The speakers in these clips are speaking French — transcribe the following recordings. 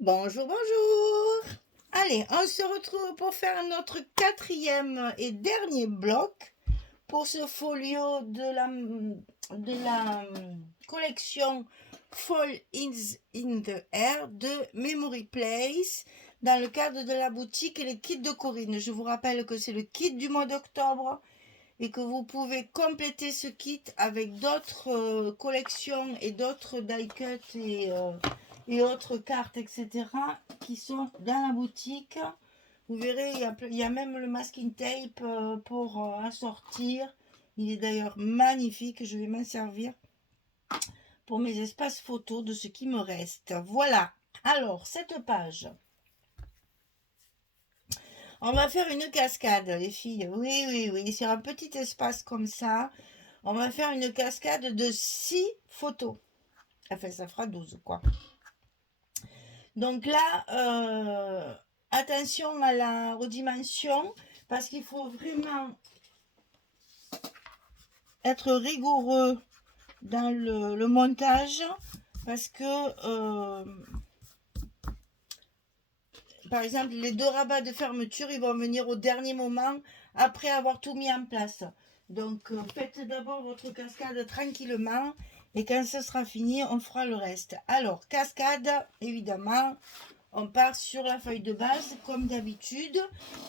Bonjour, bonjour. Allez, on se retrouve pour faire notre quatrième et dernier bloc pour ce folio de la collection Fall in the Air de Memory Place dans le cadre de la boutique Les Kits de Corinne. Je vous rappelle que c'est le kit du mois d'octobre et que vous pouvez compléter ce kit avec d'autres collections et d'autres die cuts et autres cartes, etc., qui sont dans la boutique. Vous verrez, il y a même le masking tape pour assortir. Il est d'ailleurs magnifique. Je vais m'en servir pour mes espaces photos de ce qui me reste. Voilà. Alors, cette page. On va faire une cascade, les filles. Oui, oui, oui. Sur un petit espace comme ça, on va faire une cascade de 6 photos. Enfin, ça fera 12, quoi. Donc là, attention aux dimensions, parce qu'il faut vraiment être rigoureux dans le montage, parce que, par exemple, les 2 rabats de fermeture, ils vont venir au dernier moment, après avoir tout mis en place. Donc, faites d'abord votre cascade tranquillement, et quand ce sera fini, on fera le reste. Alors, cascade, évidemment, on part sur la feuille de base comme d'habitude.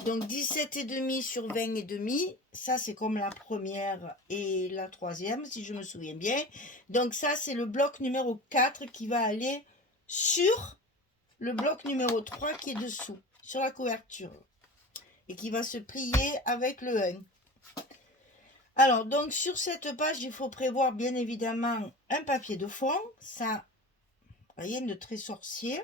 Donc 17,5 sur 20,5. Ça, c'est comme la première et la troisième, si je me souviens bien. Donc ça, c'est le bloc numéro 4 qui va aller sur le bloc numéro 3 qui est dessous, sur la couverture. Et qui va se plier avec le 1. Alors, donc sur cette page, il faut prévoir bien évidemment un papier de fond. Ça, rien de très sorcier.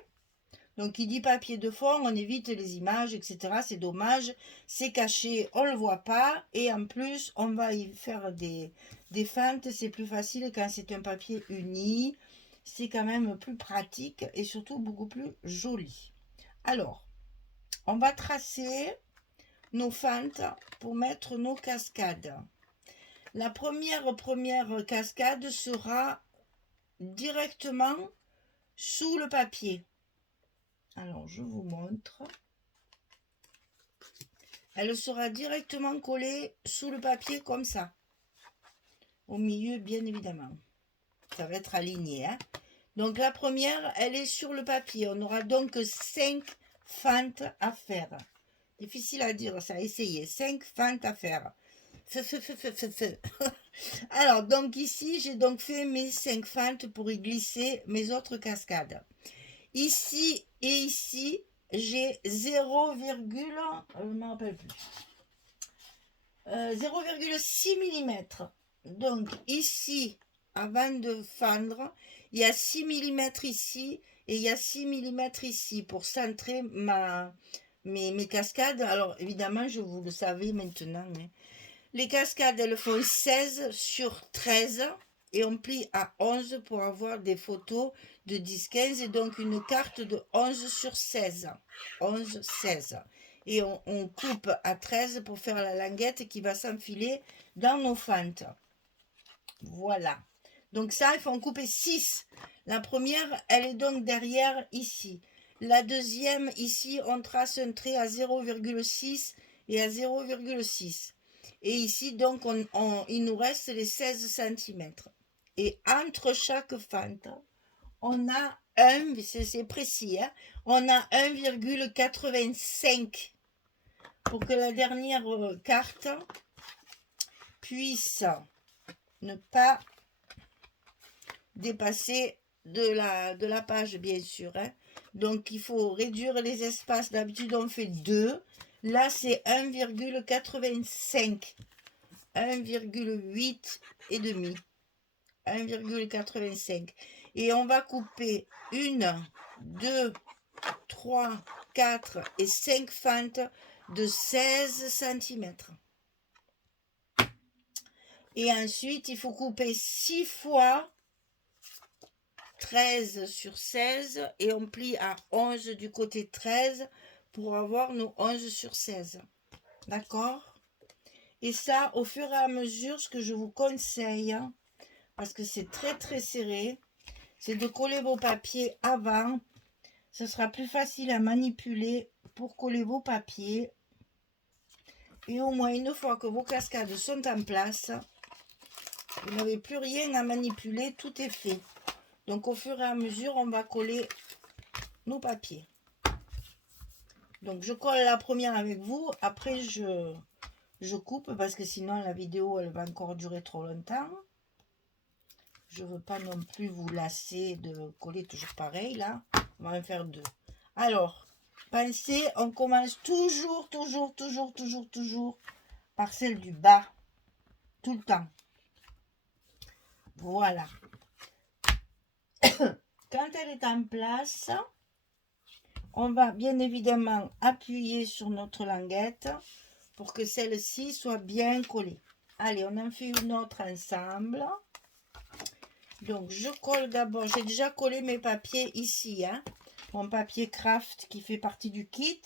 Donc, il dit papier de fond, on évite les images, etc. C'est dommage, c'est caché, on ne le voit pas. Et en plus, on va y faire des feintes. C'est plus facile quand c'est un papier uni. C'est quand même plus pratique et surtout beaucoup plus joli. Alors, on va tracer nos feintes pour mettre nos cascades. La première cascade sera directement sous le papier. Alors, je vous montre. Elle sera directement collée sous le papier comme ça. Au milieu, bien évidemment. Ça va être aligné. Hein. Donc la première, elle est sur le papier. On aura donc 5 feintes à faire. Difficile à dire ça, essayez. 5 feintes à faire. Alors, donc ici, j'ai donc fait mes 5 feintes pour y glisser mes autres cascades. Ici et ici, j'ai 0, je ne me rappelle plus. 0,6 mm. Donc ici, avant de fendre, il y a 6 mm ici et il y a 6 mm ici pour centrer mes cascades. Alors évidemment, je vous le savez maintenant, mais les cascades, elles font 16 sur 13 et on plie à 11 pour avoir des photos de 10-15 et donc une carte de 11 sur 16. 11-16. Et on coupe à 13 pour faire la languette qui va s'enfiler dans nos fentes. Voilà. Donc ça, il faut en couper 6. La première, elle est donc derrière ici. La deuxième, ici, on trace un trait à 0,6 et à 0,6. Et ici, donc, il nous reste les 16 cm. Et entre chaque fente, on a c'est précis, hein, on a 1,85 pour que la dernière carte puisse ne pas dépasser de la page, bien sûr. Hein. Donc, il faut réduire les espaces. D'habitude, on fait 2. Là, c'est 1,85. 1,8 et demi. 1,85. Et on va couper 1, 2, 3, 4 et 5 fentes de 16 cm. Et ensuite, il faut couper 6 fois 13 sur 16 et on plie à 11 du côté 13 pour avoir nos 11 sur 16. D'accord? Et ça, au fur et à mesure, ce que je vous conseille, parce que c'est très très serré, c'est de coller vos papiers avant Ce sera plus facile à manipuler pour coller vos papiers. Et au moins une fois que vos cascades sont en place, vous n'avez plus rien à manipuler, tout est fait. Donc au fur et à mesure, on va coller nos papiers. Donc je colle la première avec vous, après je coupe parce que sinon la vidéo elle va encore durer trop longtemps. Je veux pas non plus vous lasser de coller toujours pareil là. On va en faire deux. Alors, pensez, on commence toujours par celle du bas. Tout le temps. Voilà. Quand elle est en place, on va bien évidemment appuyer sur notre languette pour que celle-ci soit bien collée. Allez, on en fait une autre ensemble. Donc, je colle d'abord. J'ai déjà collé mes papiers ici. Hein, mon papier craft qui fait partie du kit.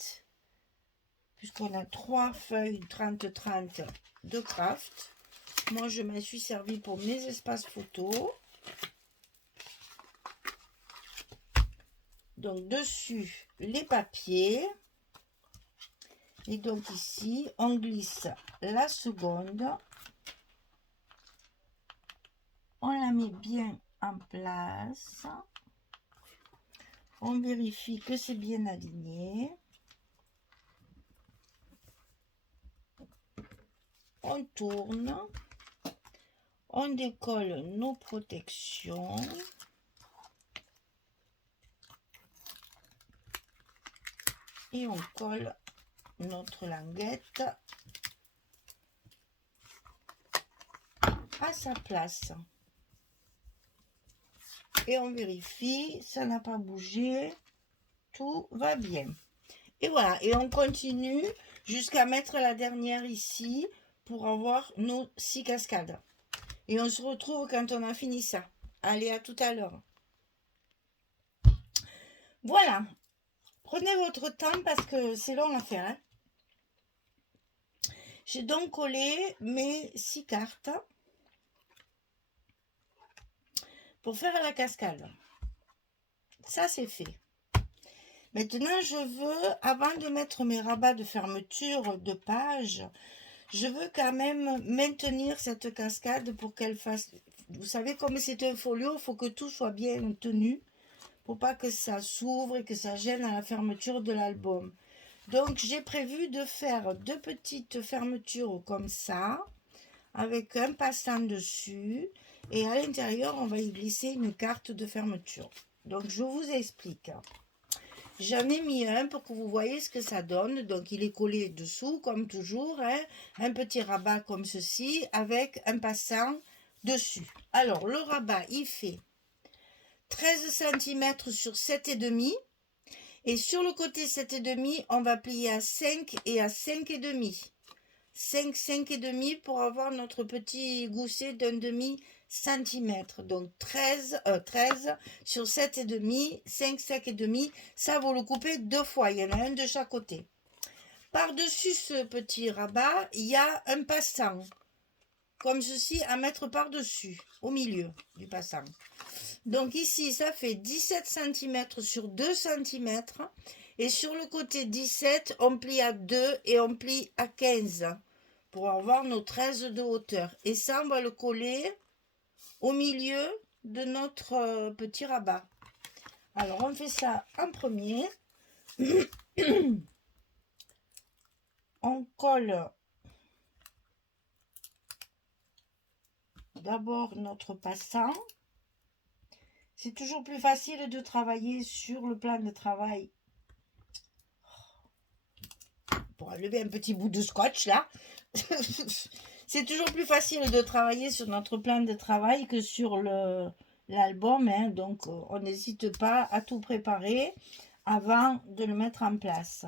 Puisqu'on a 3 feuilles 30-30 de craft. Moi, je m'en suis servi pour mes espaces photos. Donc, dessus, les papiers. Et donc, ici, on glisse la seconde. On la met bien en place. On vérifie que c'est bien aligné. On tourne. On décolle nos protections. Et on colle notre languette à sa place. Et on vérifie, ça n'a pas bougé, tout va bien. Et voilà, et on continue jusqu'à mettre la dernière ici pour avoir nos 6 cascades. Et on se retrouve quand on a fini ça. Allez, à tout à l'heure. Voilà. Prenez votre temps parce que c'est long à faire. Hein. J'ai donc collé mes 6 cartes pour faire la cascade. Ça, c'est fait. Maintenant, je veux, avant de mettre mes rabats de fermeture de page, je veux quand même maintenir cette cascade pour qu'elle fasse... Vous savez, comme c'est un folio, il faut que tout soit bien tenu pour pas que ça s'ouvre et que ça gêne à la fermeture de l'album. Donc, j'ai prévu de faire 2 petites fermetures comme ça, avec un passant dessus. Et à l'intérieur, on va y glisser une carte de fermeture. Donc, je vous explique. J'en ai mis un pour que vous voyez ce que ça donne. Donc, il est collé dessous, comme toujours. Hein, un petit rabat comme ceci, avec un passant dessus. Alors, le rabat, il fait 13 cm sur 7,5. Et sur le côté 7,5, on va plier à 5 et à 5,5. 5, 5,5 pour avoir notre petit gousset d'un demi-centimètre. Donc 13 sur 7,5, 5, 5,5. Ça, vous le coupez 2 fois. Il y en a un de chaque côté. Par-dessus ce petit rabat, il y a un passant. Comme ceci, à mettre par-dessus, au milieu du passant. Donc ici, ça fait 17 cm sur 2 cm. Et sur le côté 17, on plie à 2 et on plie à 15 pour avoir nos 13 de hauteur. Et ça, on va le coller au milieu de notre petit rabat. Alors, on fait ça en premier. On colle d'abord notre passant. C'est toujours plus facile de travailler sur le plan de travail. Pour enlever un petit bout de scotch là. C'est toujours plus facile de travailler sur notre plan de travail que sur l'album. Hein. Donc, on n'hésite pas à tout préparer avant de le mettre en place.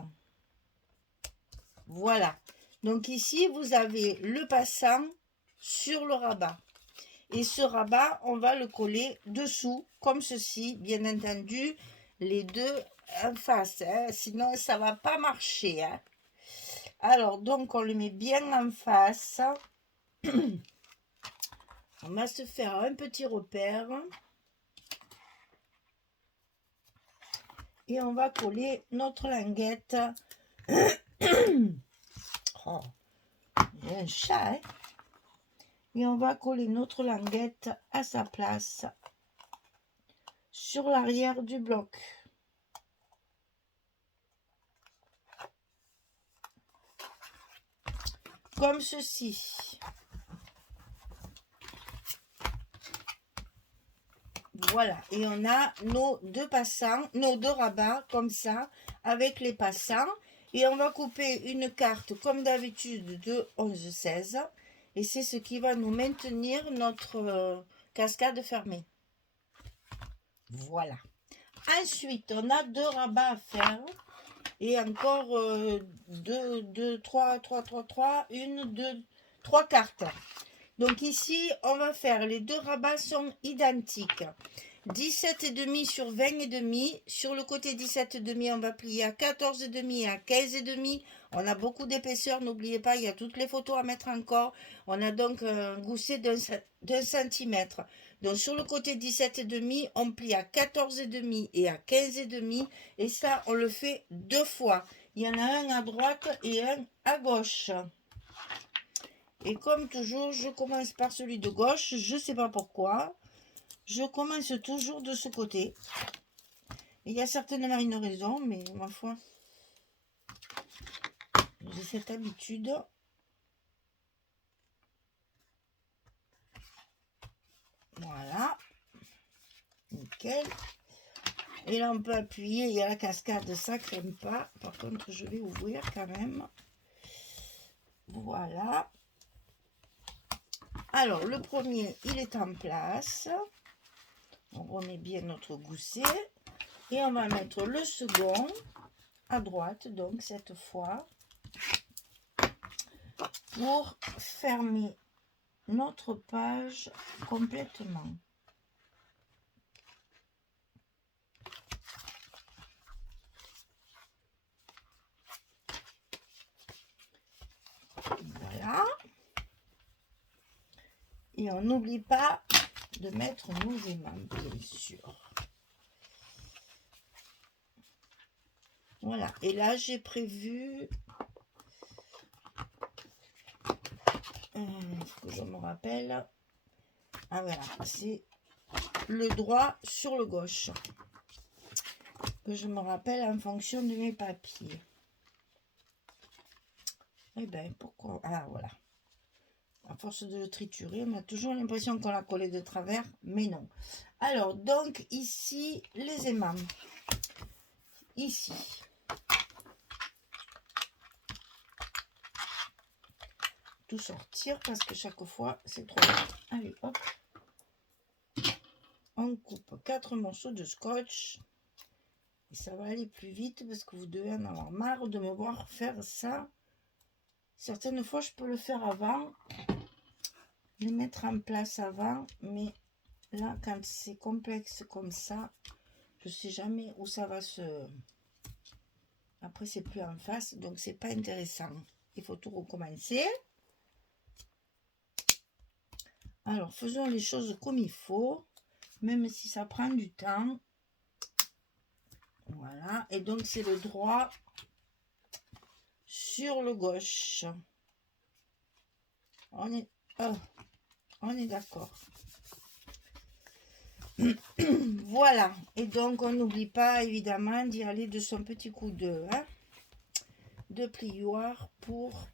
Voilà. Donc ici, vous avez le passant sur le rabat. Et ce rabat, on va le coller dessous, comme ceci, bien entendu, les deux en face. Hein. Sinon, ça ne va pas marcher. Hein. Alors, donc, on le met bien en face. On va se faire un petit repère. Et on va coller notre languette. Oh, il y a un chat, hein? Et on va coller notre languette à sa place sur l'arrière du bloc. Comme ceci. Voilà, et on a nos deux passants, nos deux rabats comme ça, avec les passants. Et on va couper une carte comme d'habitude de 11-16. Et c'est ce qui va nous maintenir notre cascade fermée. Voilà. Ensuite, on a deux rabats à faire. Et encore trois cartes. Donc ici, on va faire, les deux rabats sont identiques. 17,5 sur 20,5. Sur le côté 17,5, on va plier à 14,5 et à 15,5. On a beaucoup d'épaisseur, n'oubliez pas, il y a toutes les photos à mettre encore. On a donc un gousset d'un centimètre. Donc sur le côté 17,5, on plie à 14,5 et à 15,5. Et ça, on le fait deux fois. Il y en a un à droite et un à gauche. Et comme toujours, je commence par celui de gauche. Je ne sais pas pourquoi. Je commence toujours de ce côté. Il y a certainement une raison, mais ma foi, j'ai cette habitude. Voilà. Nickel. Et là, on peut appuyer. Il y a la cascade, ça ne crème pas. Par contre, je vais ouvrir quand même. Voilà. Alors, le premier, il est en place. On remet bien notre gousset. Et on va mettre le second à droite, donc cette fois, pour fermer notre page complètement. Voilà. Et on n'oublie pas de mettre nos aimants, bien sûr. Voilà. Et là, j'ai prévu... Il faut que je me rappelle. Ah voilà, c'est le droit sur le gauche. Que je me rappelle en fonction de mes papiers. Eh bien, pourquoi... Ah, voilà. À force de le triturer, on a toujours l'impression qu'on l'a collé de travers, mais non. Alors, donc, ici, les aimants. Ici. Tout sortir, parce que chaque fois, c'est trop long. Allez, hop. On coupe 4 morceaux de scotch. Et ça va aller plus vite, parce que vous devez en avoir marre de me voir faire ça. Certaines fois, je peux le faire avant. Les mettre en place avant, mais là, quand c'est complexe comme ça, je sais jamais où ça va se... Après, c'est plus en face, donc c'est pas intéressant. Il faut tout recommencer. Alors, faisons les choses comme il faut, même si ça prend du temps. Voilà, et donc c'est le droit sur le gauche. On est d'accord. Voilà, et donc on n'oublie pas évidemment d'y aller de son petit coup de plioir pour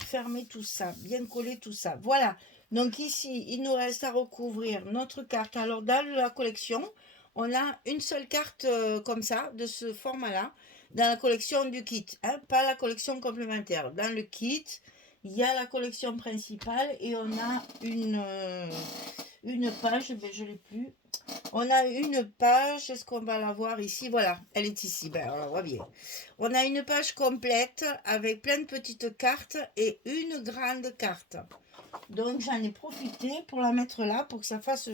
fermer tout ça, bien coller tout ça. Voilà, donc ici il nous reste à recouvrir notre carte. Alors dans la collection, on a une seule carte comme ça, de ce format là, dans la collection du kit, hein, pas la collection complémentaire. Dans le kit, il y a la collection principale et on a une page, ben je l'ai plus. On a une page, est-ce qu'on va la voir ici? Voilà, elle est ici, ben on la voit bien. On a une page complète avec plein de petites cartes et une grande carte. Donc j'en ai profité pour la mettre là, pour que ça fasse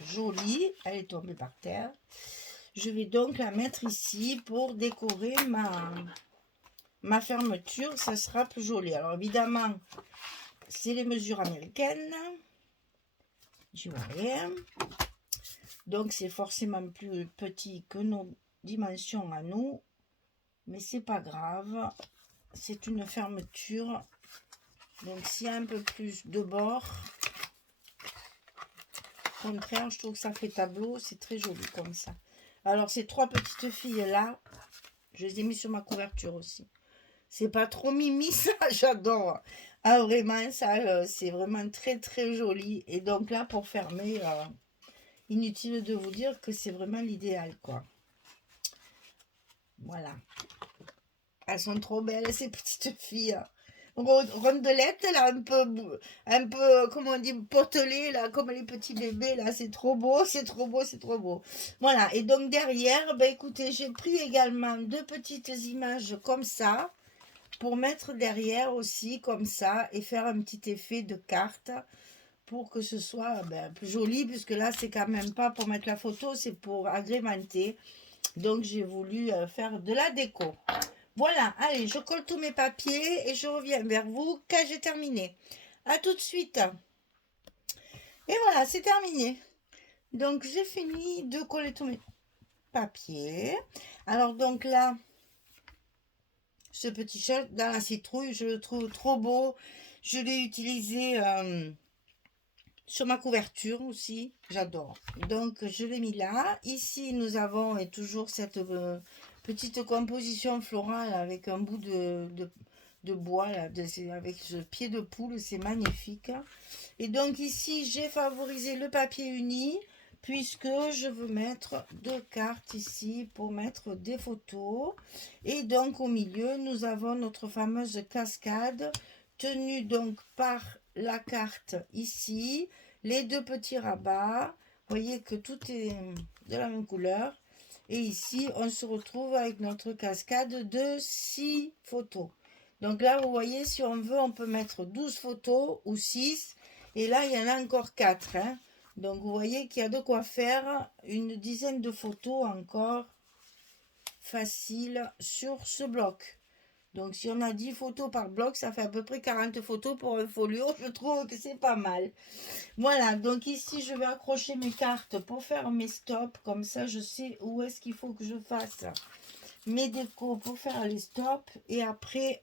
joli. Elle est tombée par terre. Je vais donc la mettre ici pour décorer ma fermeture, ça sera plus joli. Alors évidemment, c'est les mesures américaines. Je vois rien. Donc c'est forcément plus petit que nos dimensions à nous. Mais c'est pas grave. C'est une fermeture. Donc s'il y a un peu plus de bord, au contraire, je trouve que ça fait tableau. C'est très joli comme ça. Alors ces 3 petites filles là, je les ai mis sur ma couverture aussi. C'est pas trop mimi ça, j'adore. Ah vraiment, ça c'est vraiment très très joli. Et donc là pour fermer, inutile de vous dire que c'est vraiment l'idéal quoi. Voilà. Elles sont trop belles ces petites filles. Rondelettes là, un peu, comment on dit, potelées là, comme les petits bébés là, c'est trop beau, c'est trop beau, c'est trop beau. Voilà, et donc derrière, ben écoutez, j'ai pris également 2 petites images comme ça, pour mettre derrière aussi comme ça et faire un petit effet de carte pour que ce soit plus joli, puisque là c'est quand même pas pour mettre la photo, c'est pour agrémenter. Donc j'ai voulu faire de la déco. Voilà, allez, je colle tous mes papiers et je reviens vers vous quand j'ai terminé. À tout de suite. Et voilà, c'est terminé. Donc j'ai fini de coller tous mes papiers. Alors donc là, ce petit chat dans la citrouille, je le trouve trop beau. Je l'ai utilisé sur ma couverture aussi, j'adore. Donc je l'ai mis là. Ici nous avons toujours cette petite composition florale avec un bout de bois là, avec ce pied de poule, c'est magnifique. Et donc ici j'ai favorisé le papier uni, puisque je veux mettre 2 cartes ici pour mettre des photos. Et donc au milieu nous avons notre fameuse cascade tenue donc par la carte ici, les 2 petits rabats. Vous voyez que tout est de la même couleur. Et ici on se retrouve avec notre cascade de 6 photos. Donc là vous voyez, si on veut on peut mettre 12 photos ou 6. Et là il y en a encore 4 hein. Donc vous voyez qu'il y a de quoi faire une dizaine de photos encore facile sur ce bloc. Donc si on a 10 photos par bloc, ça fait à peu près 40 photos pour un folio. Je trouve que c'est pas mal. Voilà, donc ici je vais accrocher mes cartes pour faire mes stops. Comme ça je sais où est-ce qu'il faut que je fasse mes décos pour faire les stops. Et après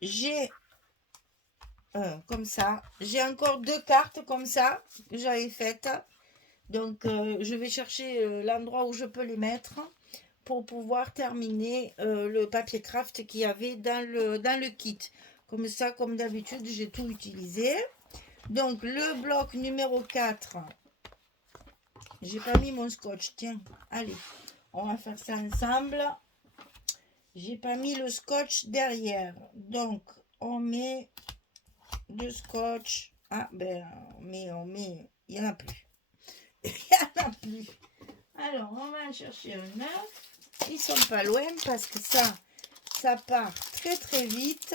j'ai comme ça. J'ai encore 2 cartes comme ça que j'avais faites. Donc je vais chercher l'endroit où je peux les mettre pour pouvoir terminer le papier craft qu'il y avait dans le kit. Comme ça, comme d'habitude, j'ai tout utilisé. Donc le bloc numéro 4. J'ai pas mis mon scotch. Tiens, allez, on va faire ça ensemble. J'ai pas mis le scotch derrière. Donc on met de scotch. Ah ben on met, il n'y en a plus. Il n'y en a plus. Alors on va en chercher un neuf. Ils sont pas loin parce que ça part très très vite.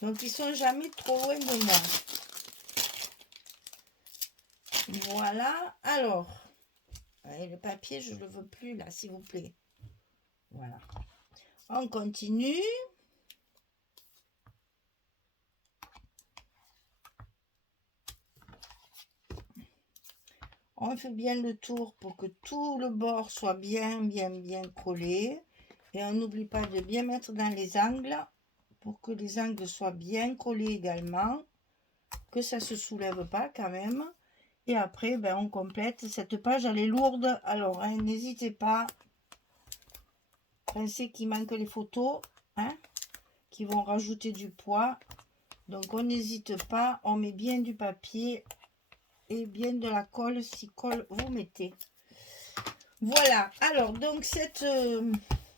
Donc ils sont jamais trop loin de moi. Voilà. Alors, allez, le papier je le veux plus là s'il vous plaît. Voilà. On continue. On fait bien le tour pour que tout le bord soit bien collé. Et on n'oublie pas de bien mettre dans les angles pour que les angles soient bien collés également. Que ça ne se soulève pas quand même. Et après, ben, on complète. Cette page, elle est lourde. Alors, hein, n'hésitez pas. Pensez qu'il manque les photos, hein, qui vont rajouter du poids. Donc, on n'hésite pas. On met bien du papier et bien de la colle, si colle vous mettez. Voilà. Alors, donc,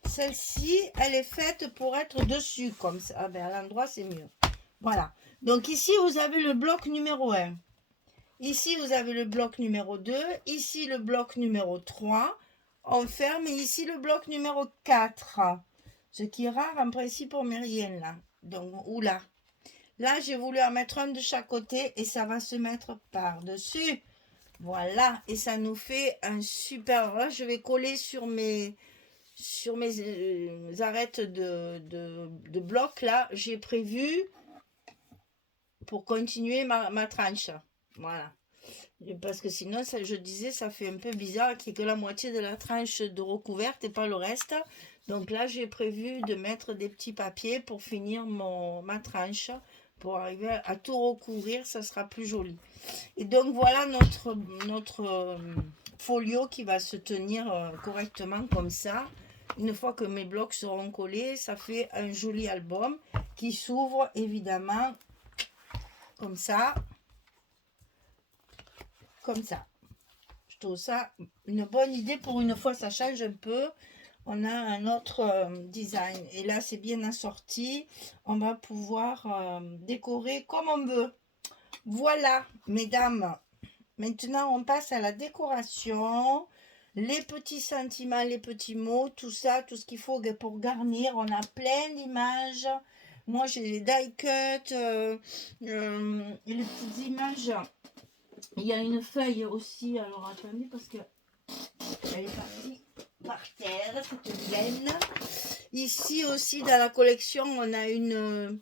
celle-ci, elle est faite pour être dessus, comme ça. Ah ben, à l'endroit, c'est mieux. Voilà. Donc, ici, vous avez le bloc numéro 1. Ici, vous avez le bloc numéro 2. Ici, le bloc numéro 3. On ferme. Et ici, le bloc numéro 4. Ce qui est rare, en principe, pour Myrienne, là. Donc, ou là. Là, j'ai voulu en mettre un de chaque côté. Et ça va se mettre par-dessus. Voilà. Et ça nous fait un super... Je vais coller sur mes arêtes de blocs, là. J'ai prévu pour continuer ma tranche. Voilà. Parce que sinon, ça, je disais, ça fait un peu bizarre qu'il n'y ait que la moitié de la tranche de recouverte et pas le reste. Donc là, j'ai prévu de mettre des petits papiers pour finir ma tranche, pour arriver à tout recouvrir, ça sera plus joli. Et donc voilà notre folio qui va se tenir correctement comme ça. Une fois que mes blocs seront collés, ça fait un joli album qui s'ouvre évidemment comme ça. Comme ça. Je trouve ça une bonne idée. Pour une fois, ça change un peu. On a un autre design. Et là, c'est bien assorti. On va pouvoir décorer comme on veut. Voilà, mesdames. Maintenant, on passe à la décoration. Les petits sentiments, les petits mots, tout ça, tout ce qu'il faut pour garnir. On a plein d'images. Moi, j'ai les die cut, les petites images. Il y a une feuille aussi. Alors, attendez, parce que elle est partie par terre, cette laine. Ici aussi, dans la collection, on a une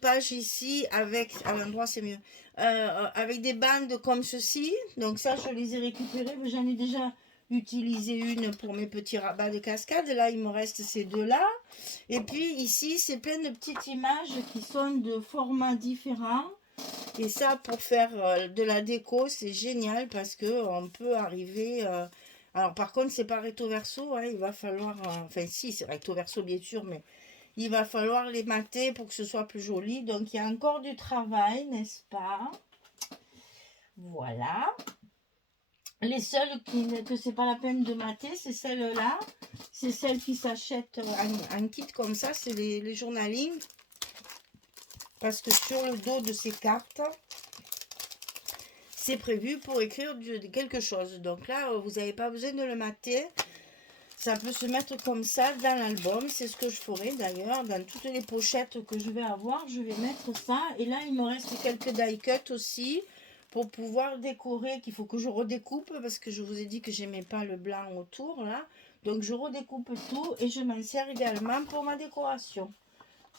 page ici avec, à l'endroit c'est mieux, avec des bandes comme ceci. Donc ça, je les ai récupérées, mais j'en ai déjà utilisé une pour mes petits rabats de cascade. Là, il me reste ces deux-là. Et puis ici, c'est plein de petites images qui sont de formats différents. Et ça, pour faire de la déco, c'est génial parce que on peut arriver... alors par contre, c'est pas recto verso, hein, il va falloir... enfin si, c'est recto verso bien sûr, mais il va falloir les mater pour que ce soit plus joli. Donc il y a encore du travail, n'est-ce pas? Voilà. Les seules que c'est pas la peine de mater, c'est celles-là. C'est celles qui s'achètent en kit comme ça, c'est les journaling. Parce que sur le dos de ces cartes, c'est prévu pour écrire quelque chose. Donc là, vous n'avez pas besoin de le mater. Ça peut se mettre comme ça dans l'album. C'est ce que je ferai d'ailleurs. Dans toutes les pochettes que je vais avoir, je vais mettre ça. Et là, il me reste quelques die cut aussi pour pouvoir décorer, qu'il faut que je redécoupe parce que je vous ai dit que j'aimais pas le blanc autour là. Donc je redécoupe tout et je m'en sers également pour ma décoration.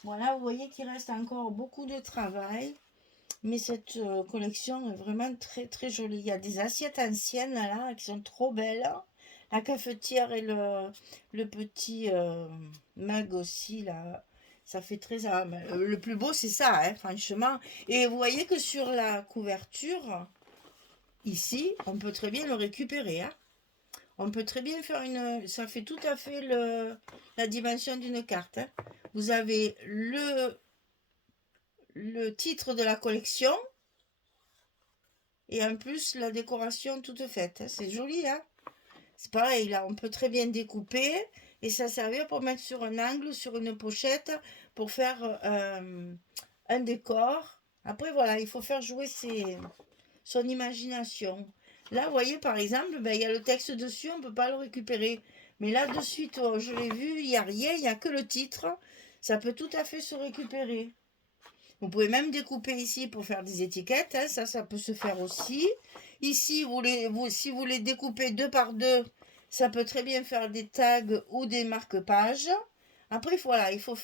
Voilà, vous voyez qu'il reste encore beaucoup de travail. Mais cette collection est vraiment très très jolie. Il y a des assiettes anciennes là qui sont trop belles. La cafetière et le petit mug aussi là. Ça fait très... le plus beau c'est ça, hein, franchement. Et vous voyez que sur la couverture, ici, on peut très bien le récupérer. Hein. On peut très bien faire une... Ça fait tout à fait la dimension d'une carte. Hein. Vous avez le titre de la collection et en plus la décoration toute faite. Hein. C'est joli, hein? C'est pareil, là, on peut très bien découper et ça servir pour mettre sur un angle, sur une pochette, pour faire un décor. Après, voilà, il faut faire jouer son imagination. Là, vous voyez, par exemple, ben, il y a le texte dessus, on ne peut pas le récupérer. Mais là, de suite, oh, je l'ai vu, il n'y a rien, il n'y a que le titre. Ça peut tout à fait se récupérer. Vous pouvez même découper ici pour faire des étiquettes. Hein, ça peut se faire aussi. Ici, si vous les découpez deux par deux, ça peut très bien faire des tags ou des marque-pages. Après, voilà, il faut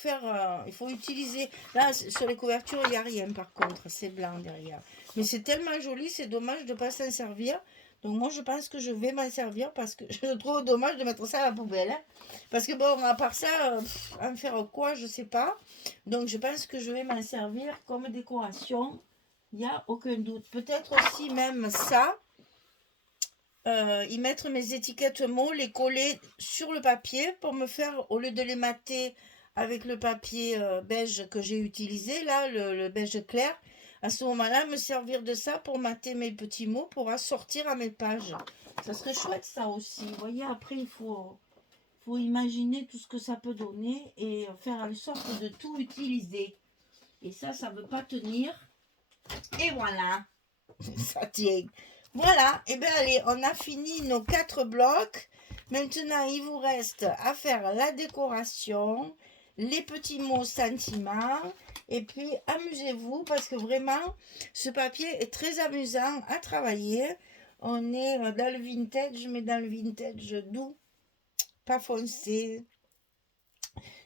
utiliser... Là, sur les couvertures, il n'y a rien par contre. C'est blanc derrière. Mais c'est tellement joli, c'est dommage de ne pas s'en servir. Donc moi, je pense que je vais m'en servir parce que je trouve dommage de mettre ça à la poubelle. Hein. Parce que bon, à part ça, en faire quoi, je ne sais pas. Donc je pense que je vais m'en servir comme décoration. Il n'y a aucun doute. Peut-être aussi même ça. Y mettre mes étiquettes mots, les coller sur le papier pour me faire, au lieu de les mater avec le papier beige que j'ai utilisé, là, le beige clair, à ce moment-là, me servir de ça pour mater mes petits mots, pour assortir à mes pages. Ça serait chouette ça aussi. Vous voyez, après, il faut imaginer tout ce que ça peut donner et faire en sorte de tout utiliser. Et ça ne veut pas tenir. Et voilà, ça tient. Voilà, et bien allez, on a fini nos 4 blocs. Maintenant, il vous reste à faire la décoration, les petits mots sentiments. Et puis, amusez-vous parce que vraiment, ce papier est très amusant à travailler. On est dans le vintage, mais dans le vintage doux, pas foncé,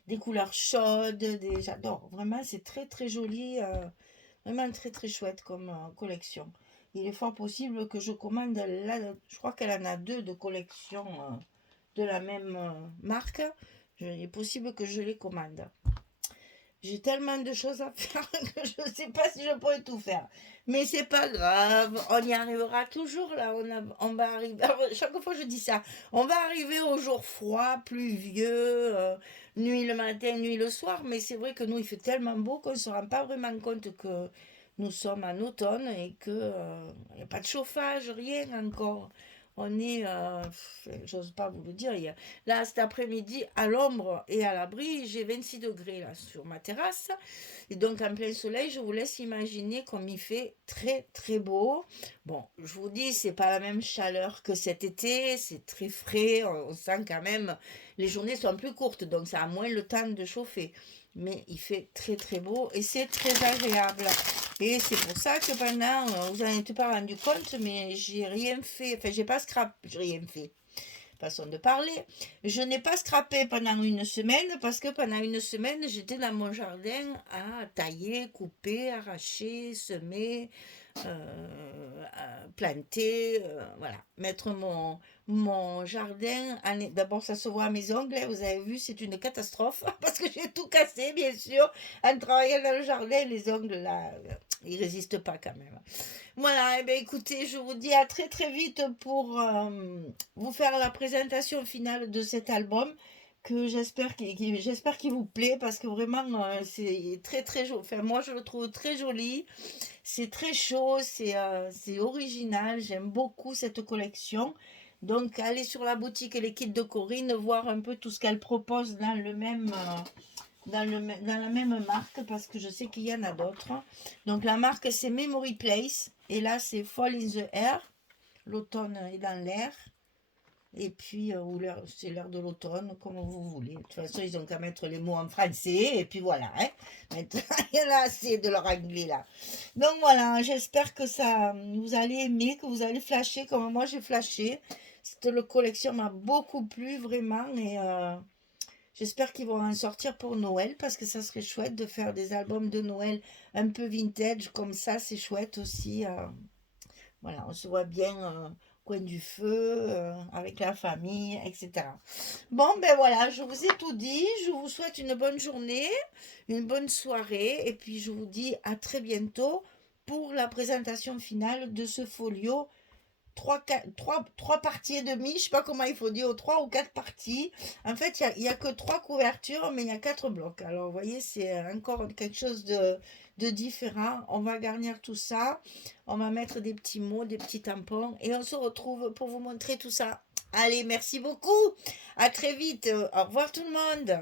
des couleurs chaudes. J'adore, vraiment, c'est très très joli. Vraiment très très chouette comme collection. il est fort possible que je commande là, je crois qu'elle en a 2 de collection de la même marque. Il est possible que je les commande. J'ai tellement de choses à faire que je ne sais pas si je pourrais tout faire. Mais c'est pas grave, on y arrivera toujours là. On va arriver. Alors, chaque fois je dis ça, on va arriver au jour froid, pluvieux, nuit le matin, nuit le soir. Mais c'est vrai que nous il fait tellement beau qu'on ne se rend pas vraiment compte que nous sommes en automne et que n'y a pas de chauffage, rien encore. On est, j'ose pas vous le dire, là cet après-midi à l'ombre et à l'abri, j'ai 26 degrés là sur ma terrasse. Et donc en plein soleil, je vous laisse imaginer comme il fait très très beau. Bon, je vous dis, c'est pas la même chaleur que cet été, c'est très frais, on sent quand même, les journées sont plus courtes, donc ça a moins le temps de chauffer. Mais il fait très très beau et c'est très agréable. Et c'est pour ça que pendant, vous n'en êtes pas rendu compte, mais j'ai rien fait, enfin j'ai pas scrap, j'ai rien fait, façon de parler. Je n'ai pas scrappé pendant une semaine parce que pendant une semaine, j'étais dans mon jardin à tailler, couper, arracher, semer, planter, voilà, mettre mon jardin. D'abord, ça se voit à mes ongles, hein, vous avez vu, c'est une catastrophe parce que j'ai tout cassé, bien sûr, en travaillant dans le jardin. Les ongles, là, ils résistent pas quand même. Voilà, et bien écoutez, je vous dis à très très vite pour vous faire la présentation finale de cet album que j'espère qu'il vous plaît parce que vraiment c'est très très joli. Enfin, moi je le trouve très joli, c'est très chaud, c'est original, j'aime beaucoup cette collection. Donc allez sur la boutique Les Kits de Corinne, voir un peu tout ce qu'elle propose dans le même dans la même marque parce que je sais qu'il y en a d'autres. Donc la marque c'est Memory Place et là c'est Fall in the Air. L'automne est dans l'air. Et puis, c'est l'heure de l'automne, comme vous voulez. De toute façon, ils ont qu'à mettre les mots en français, et puis voilà. Hein. Maintenant, il y en a assez de leur anglais, là. Donc voilà, j'espère que ça, vous allez aimer, que vous allez flasher comme moi j'ai flashé. Cette collection m'a beaucoup plu, vraiment, et j'espère qu'ils vont en sortir pour Noël, parce que ça serait chouette de faire des albums de Noël un peu vintage, comme ça, c'est chouette aussi. Voilà, on se voit bien au coin du feu, avec la famille, etc. Bon, ben voilà, je vous ai tout dit. Je vous souhaite une bonne journée, une bonne soirée, et puis je vous dis à très bientôt pour la présentation finale de ce folio. Trois parties et demie, je sais pas comment il faut dire, 3 ou 4 parties. En fait, il y a que 3 couvertures, mais il y a 4 blocs. Alors, vous voyez, c'est encore quelque chose de différent. On va garnir tout ça. On va mettre des petits mots, des petits tampons. Et on se retrouve pour vous montrer tout ça. Allez, merci beaucoup. À très vite. Au revoir tout le monde.